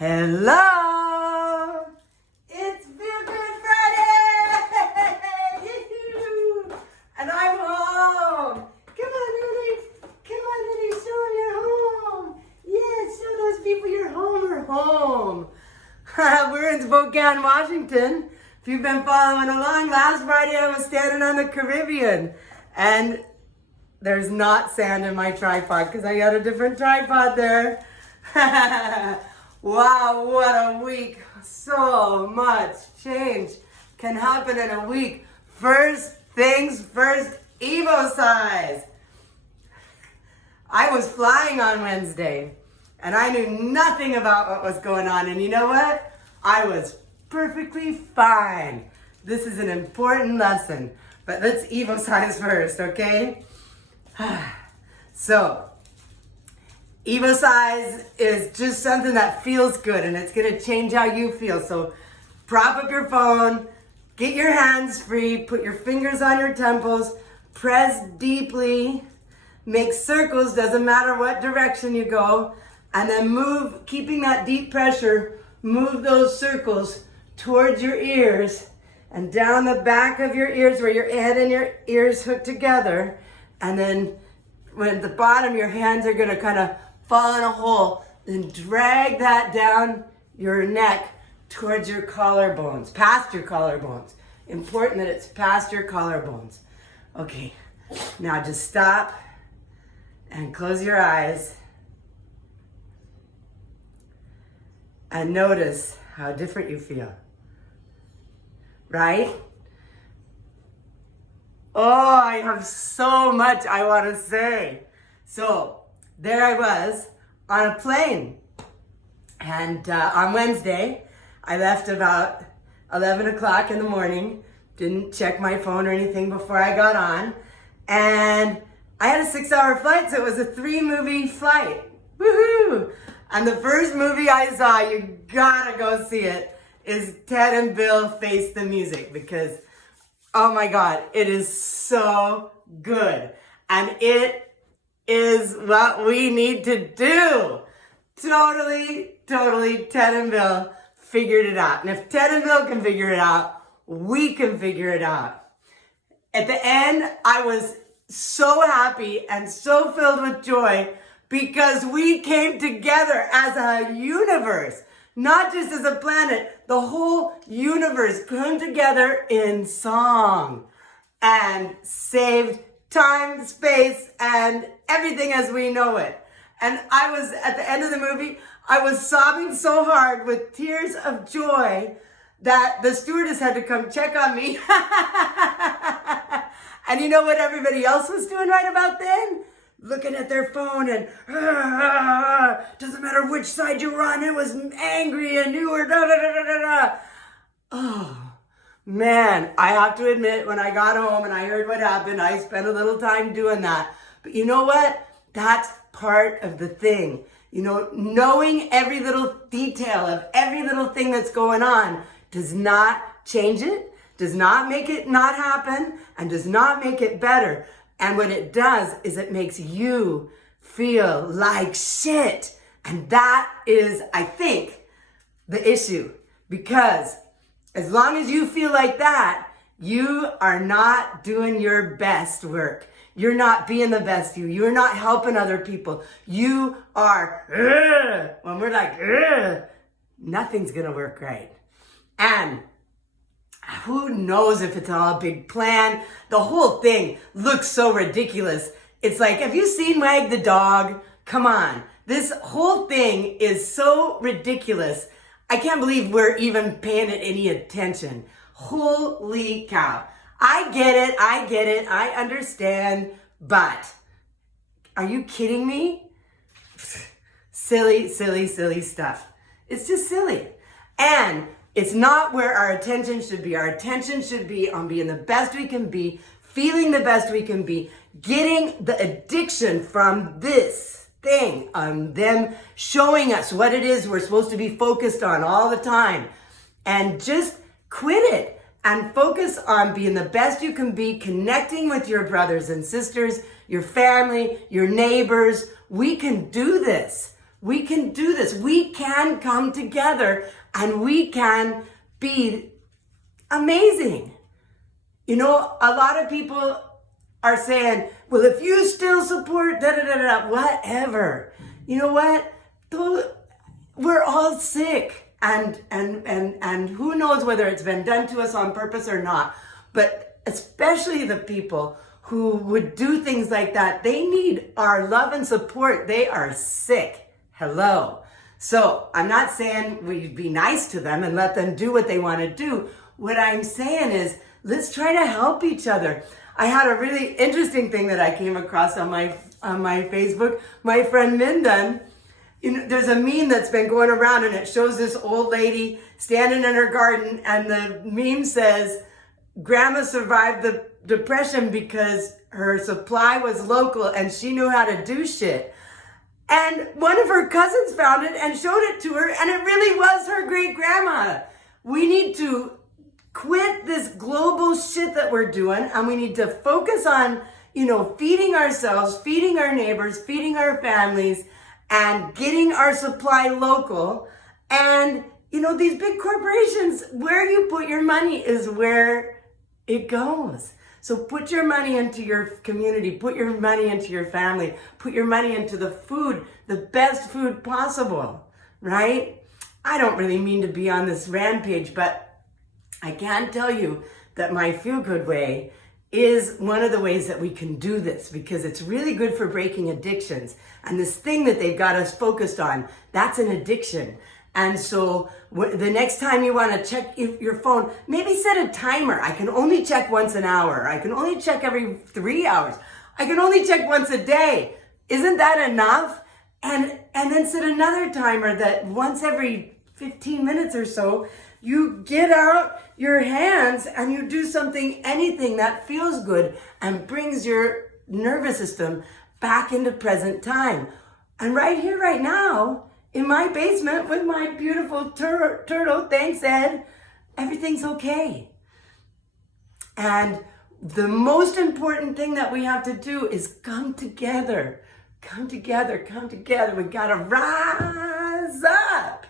Hello! It's Feel Good Friday! And I'm home! Come on, Lilli! Come on, Lilli! Show them you're home! Yes, show those people you're home. We're home! We're in Spokane, Washington. If you've been following along, last Friday I was standing on the Caribbean. And there's not sand in my tripod because I got a different tripod there. Wow, what a week. So much change can happen in a week. First things first, Evo size. I was flying on Wednesday and I knew nothing about what was going on. And you know what? I was perfectly fine. This is an important lesson, but let's Evo size first, okay? So, Evo size is just something that feels good and it's gonna change how you feel. So prop up your phone, get your hands free, put your fingers on your temples, press deeply, make circles, doesn't matter what direction you go, and then move, keeping that deep pressure, move those circles towards your ears and down the back of your ears where your head and your ears hook together. And then when at the bottom, your hands are gonna kind of fall in a hole, then drag that down your neck towards your collarbones, past your collarbones. Important that it's past your collarbones. Okay, now just stop and close your eyes and notice how different you feel, right? Oh, I have so much I want to say. So there I was on a plane. And on Wednesday, I left about 11 o'clock in the morning. Didn't check my phone or anything before I got on. And I had a 6-hour flight, so it was a 3-movie flight. Woohoo! And the first movie I saw, you gotta go see it, is Ted and Bill Face the Music, because oh my God, it is so good. And it is what we need to do. Totally, Ted and Bill figured it out. And if Ted and Bill can figure it out, we can figure it out. At the end, I was so happy and so filled with joy because we came together as a universe. Not just as a planet, the whole universe came together in song and saved time, space, and everything as we know it. And I was, at the end of the movie, I was sobbing so hard with tears of joy that the stewardess had to come check on me. And you know what everybody else was doing right about then? Looking at their phone and doesn't matter which side you were on, it was angry and you were da da da da da da. Oh man, I have to admit, when I got home and I heard what happened, I spent a little time doing that. But you know what? That's part of the thing. You know, knowing every little detail of every little thing that's going on does not change it, does not make it not happen, and does not make it better. And what it does is it makes you feel like shit. And that is, I think, the issue. Because as long as you feel like that, you are not doing your best work. You're not being the best you. You're not helping other people. You are, when we're like, nothing's gonna work right. And who knows if it's all a big plan? The whole thing looks so ridiculous. It's like, have you seen Wag the Dog? Come on. This whole thing is so ridiculous. I can't believe we're even paying it any attention. Holy cow. I get it. I understand. But are you kidding me? Silly stuff. It's just silly. And it's not where our attention should be. Our attention should be on being the best we can be, feeling the best we can be, getting the addiction from this thing, them showing us what it is we're supposed to be focused on all the time. And just quit it and focus on being the best you can be, connecting with your brothers and sisters, your family, your neighbors. We can do this. We can do this. We can come together and we can be amazing. You know, a lot of people are saying, well, if you still support whatever. You know what? We're all sick, and who knows whether it's been done to us on purpose or not. But especially the people who would do things like that, they need our love and support. They are sick. Hello. So I'm not saying we be nice to them and let them do what they want to do. What I'm saying is, let's try to help each other. I had a really interesting thing that I came across on my Facebook. My friend Mindan, you know, there's a meme that's been going around and it shows this old lady standing in her garden, and the meme says, Grandma survived the Depression because her supply was local and she knew how to do shit. And one of her cousins found it and showed it to her, and it really was her great grandma. We need to quit this global shit that we're doing, and we need to focus on, you know, feeding ourselves, feeding our neighbors, feeding our families, and getting our supply local. And, you know, these big corporations, where you put your money is where it goes. So put your money into your community, put your money into your family, put your money into the food, the best food possible, right? I don't really mean to be on this rampage, but I can tell you that my feel-good way is one of the ways that we can do this, because it's really good for breaking addictions. And this thing that they've got us focused on, that's an addiction. And so the next time you want to check your phone, maybe set a timer. I can only check once an hour. I can only check every 3 hours. I can only check once a day. Isn't that enough? And then set another timer that once every 15 minutes or so, you get out your hands and you do something, anything that feels good and brings your nervous system back into present time. And right here, right now, in my basement with my beautiful turtle, thanks Ed, everything's okay. And the most important thing that we have to do is come together. Come together, come together. We gotta rise up.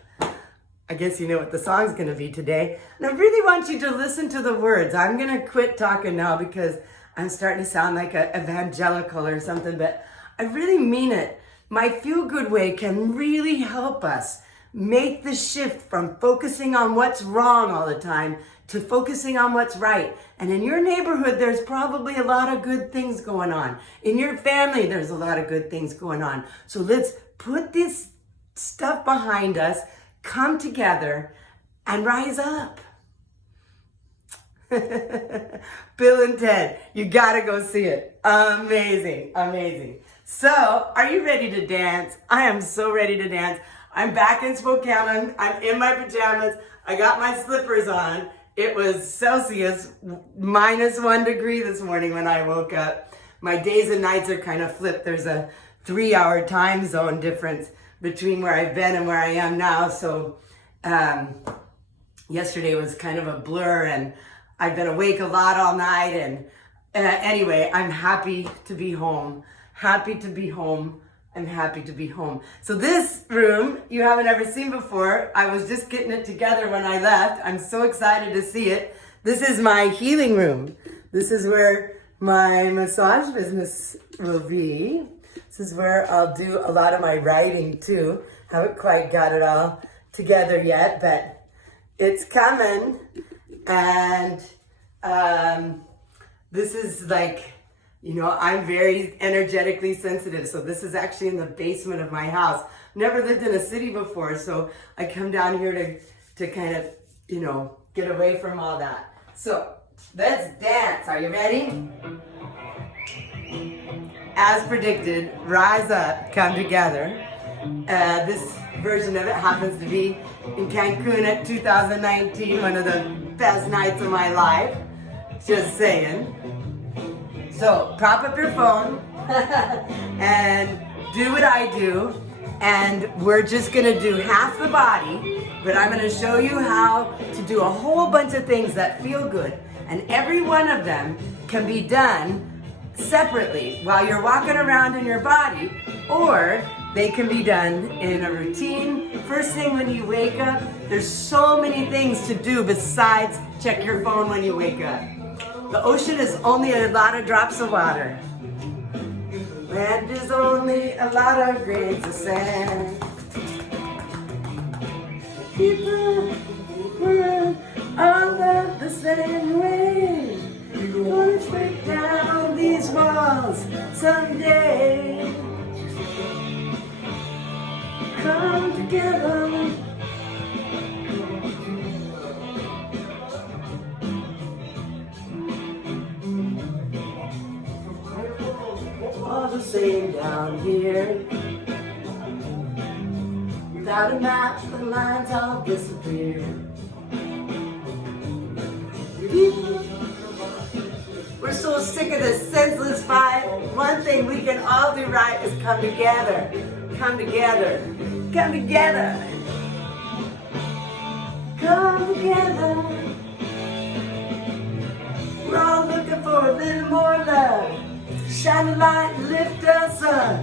I guess you know what the song's gonna be today. And I really want you to listen to the words. I'm gonna quit talking now because I'm starting to sound like an evangelical or something, but I really mean it. My feel-good way can really help us make the shift from focusing on what's wrong all the time to focusing on what's right. And in your neighborhood, there's probably a lot of good things going on. In your family, there's a lot of good things going on. So let's put this stuff behind us, come together, and rise up. Bill and Ted, you gotta go see it. Amazing, amazing. So, are you ready to dance? I am so ready to dance. I'm back in Spokane. I'm in my pajamas. I got my slippers on. It was Celsius -1 degree this morning when I woke up. My days and nights are kind of flipped. There's a 3-hour time zone difference between where I've been and where I am now. So, yesterday was kind of a blur, and I've been awake a lot all night. And anyway, I'm happy to be home. Happy to be home. I'm happy to be home. So this room, you haven't ever seen before. I was just getting it together when I left. I'm so excited to see it. This is my healing room. This is where my massage business will be. This is where I'll do a lot of my writing too. Haven't quite got it all together yet, but it's coming. And this is like, you know, I'm very energetically sensitive, so this is actually in the basement of my house. Never lived in a city before, so I come down here to kind of, you know, get away from all that. So, let's dance. Are you ready? As predicted, rise up, come together. This version of it happens to be in Cancun at 2019, one of the best nights of my life. Just saying. So prop up your phone and do what I do, and we're just gonna do half the body, but I'm gonna show you how to do a whole bunch of things that feel good, and every one of them can be done separately while you're walking around in your body, or They can be done in a routine. First thing when you wake up, there's so many things to do besides check your phone when you wake up. The ocean is only a lot of drops of water. Land is only a lot of grains of sand. People run all of the same way. Gonna break down these walls someday. Come together. All the same down here. Without a map, the lines all disappear. We're so sick of this senseless fight. One thing we can all do right is come together. Come together. Come together. Come together. We're all looking for a little more love. Shine a light and lift us up.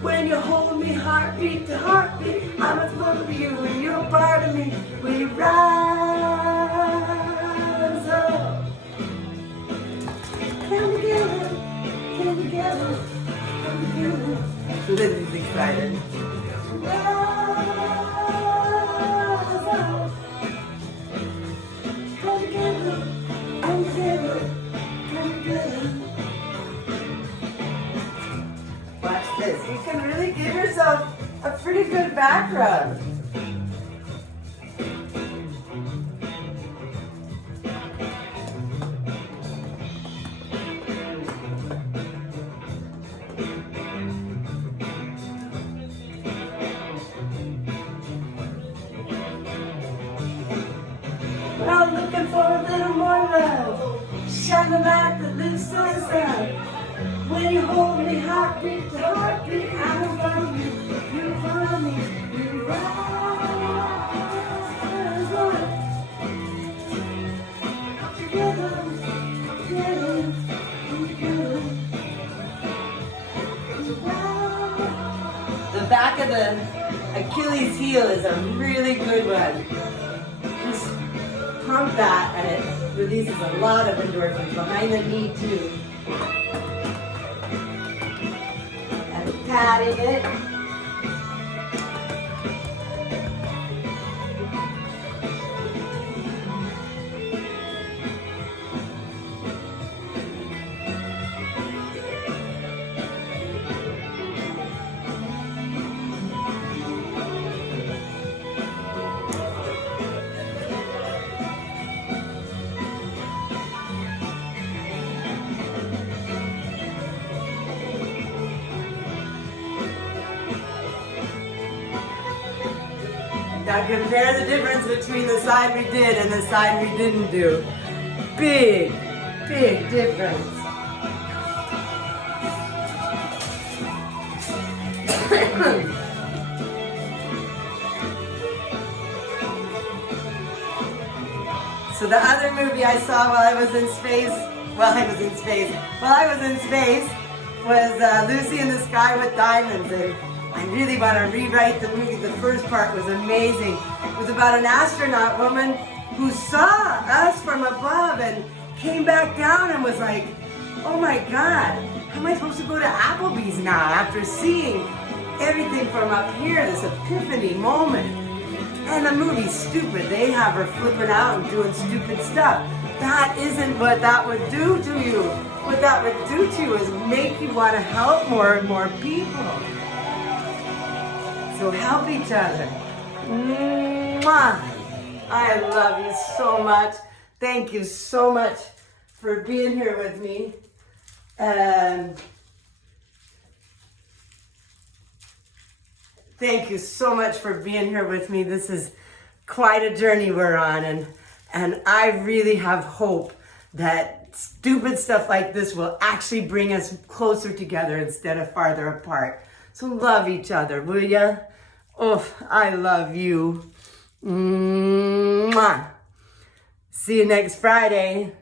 When you hold me heartbeat to heartbeat, I'm a part of you and you're a part of me. We rise up. Come together, come together, come together. Lilli's excited. Rise up. Come together, come together, come together. Watch this. You can really give yourself a pretty good back rub. We're all looking for a little more love. Shine the light that lifts us up. When you hold me heartbeat to heartbeat, I'm in front of you, you're in front of me, we rise up. Together, together, together. The back of the Achilles heel is a really good one. Just pump that and it releases a lot of endorphins behind the knee too. Patting it. Now compare the difference between the side we did and the side we didn't do. Big, big difference. So the other movie I saw while I was in space was Lucy in the Sky with Diamonds. And I really want to rewrite the movie. The first part was amazing. It was about an astronaut woman who saw us from above and came back down and was like, oh my God, how am I supposed to go to Applebee's now after seeing everything from up here, this epiphany moment. And the movie's stupid. They have her flipping out and doing stupid stuff. That isn't what that would do to you. What that would do to you is make you want to help more and more people. So help each other. Mwah. I love you so much. Thank you so much for being here with me. Thank you so much for being here with me. This is quite a journey we're on, and I really have hope that stupid stuff like this will actually bring us closer together instead of farther apart. So love each other, will ya? Oh, I love you. Mwah. See you next Friday.